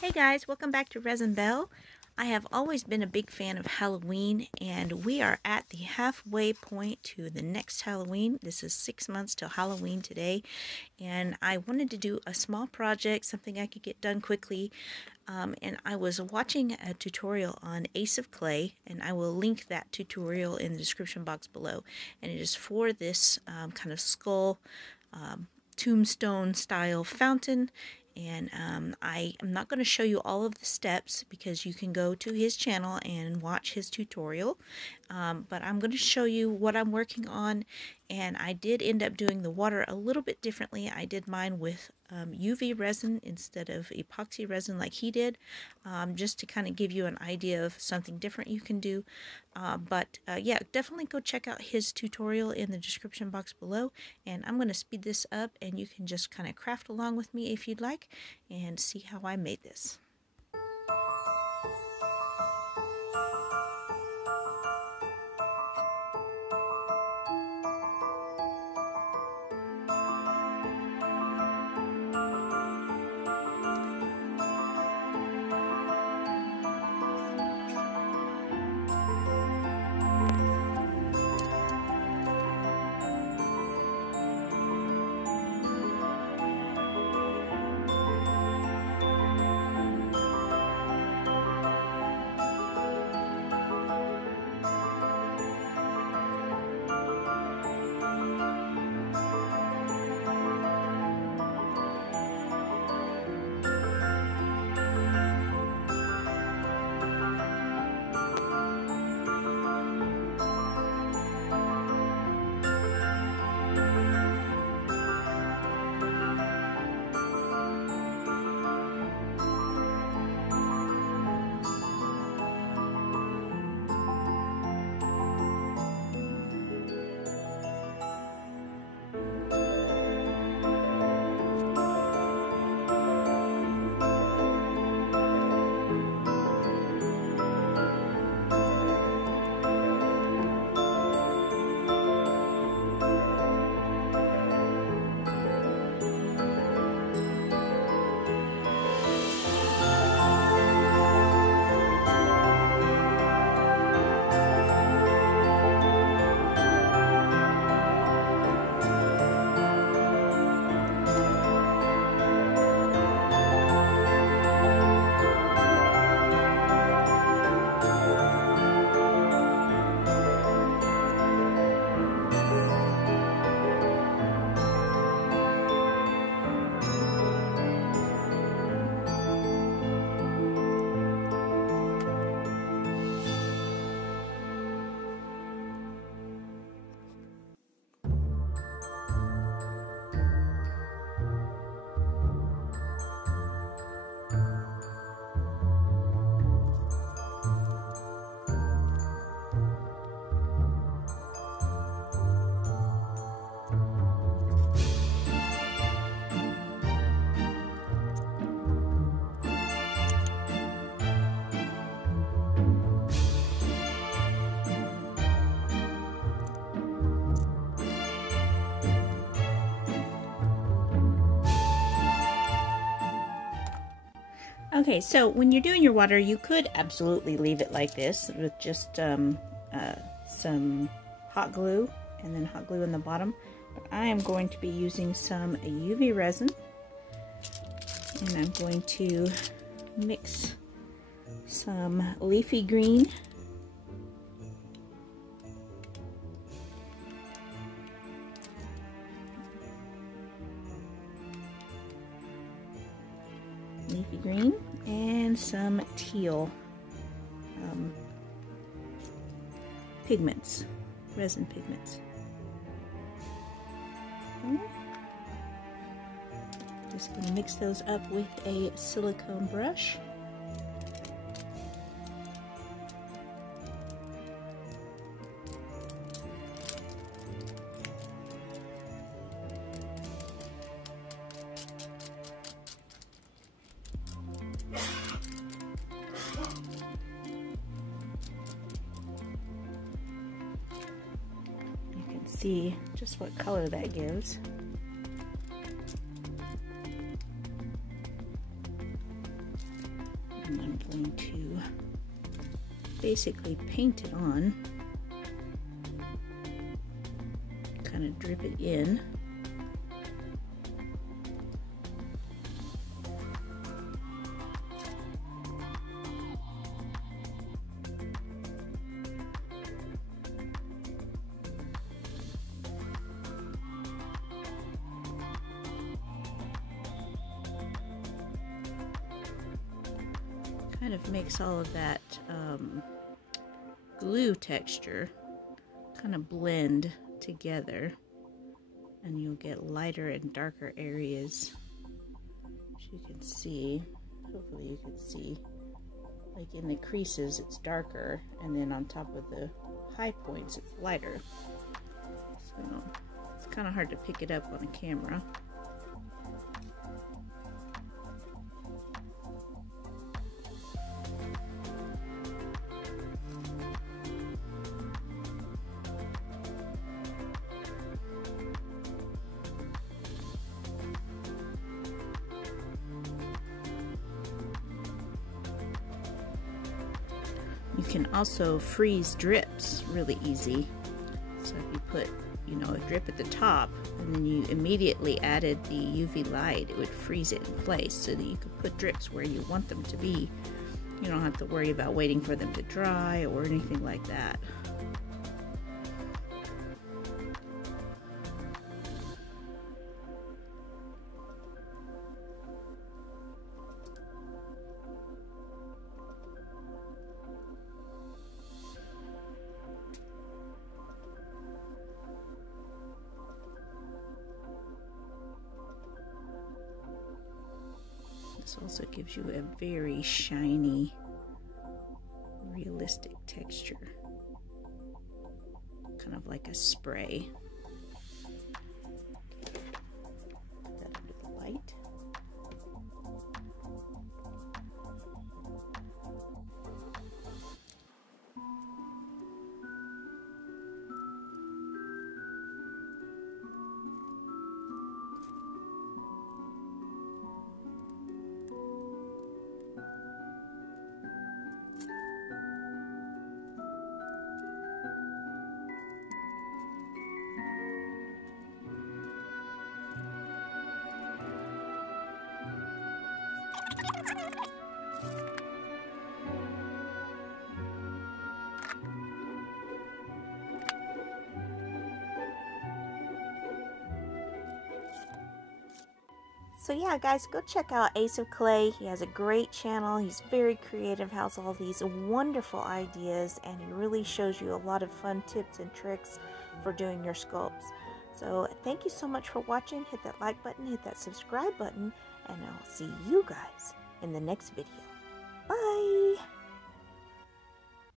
Hey guys, welcome back to Resin Bell. I have always been a big fan of Halloween, and we are at the halfway point to the next Halloween. This is 6 months till Halloween today, and I wanted to do a small project, something I could get done quickly. And I was watching a tutorial on Ace of Clay, and I will link that tutorial in the description box below. And it is for this kind of skull tombstone style fountain. And I am not going to show you all of the steps because you can go to his channel and watch his tutorial. But I'm going to show you what I'm working on. And I did end up doing the water a little bit differently. I did mine with UV resin instead of epoxy resin like he did, just to kind of give you an idea of something different you can do. Yeah, definitely go check out his tutorial in the description box below. And I'm going to speed this up and you can just kind of craft along with me if you'd like and see how I made this. Okay, so when you're doing your water, you could absolutely leave it like this with just some hot glue and then hot glue in the bottom. But I am going to be using some UV resin, and I'm going to mix some leafy green . Leafy green and some teal pigments, resin pigments. Okay. Just going to mix those up with a silicone brush. See just what color that gives. And I'm going to basically paint it on, kind of drip it in. Kind of makes all of that glue texture kind of blend together, and you'll get lighter and darker areas. As you can see, hopefully you can see, like in the creases it's darker, and then on top of the high points it's lighter. So it's kind of hard to pick it up on a camera. You can also freeze drips really easy. So if you put, you know, a drip at the top and then you immediately added the UV light, it would freeze it in place so that you could put drips where you want them to be. You don't have to worry about waiting for them to dry or anything like that. This also gives you a very shiny, realistic texture, kind of like a spray. Put that under the light. So yeah, guys, go check out Ace of Clay. He has a great channel. He's very creative, has all these wonderful ideas, and he really shows you a lot of fun tips and tricks for doing your sculpts. So thank you so much for watching. Hit that like button, hit that subscribe button, and I'll see you guys in the next video.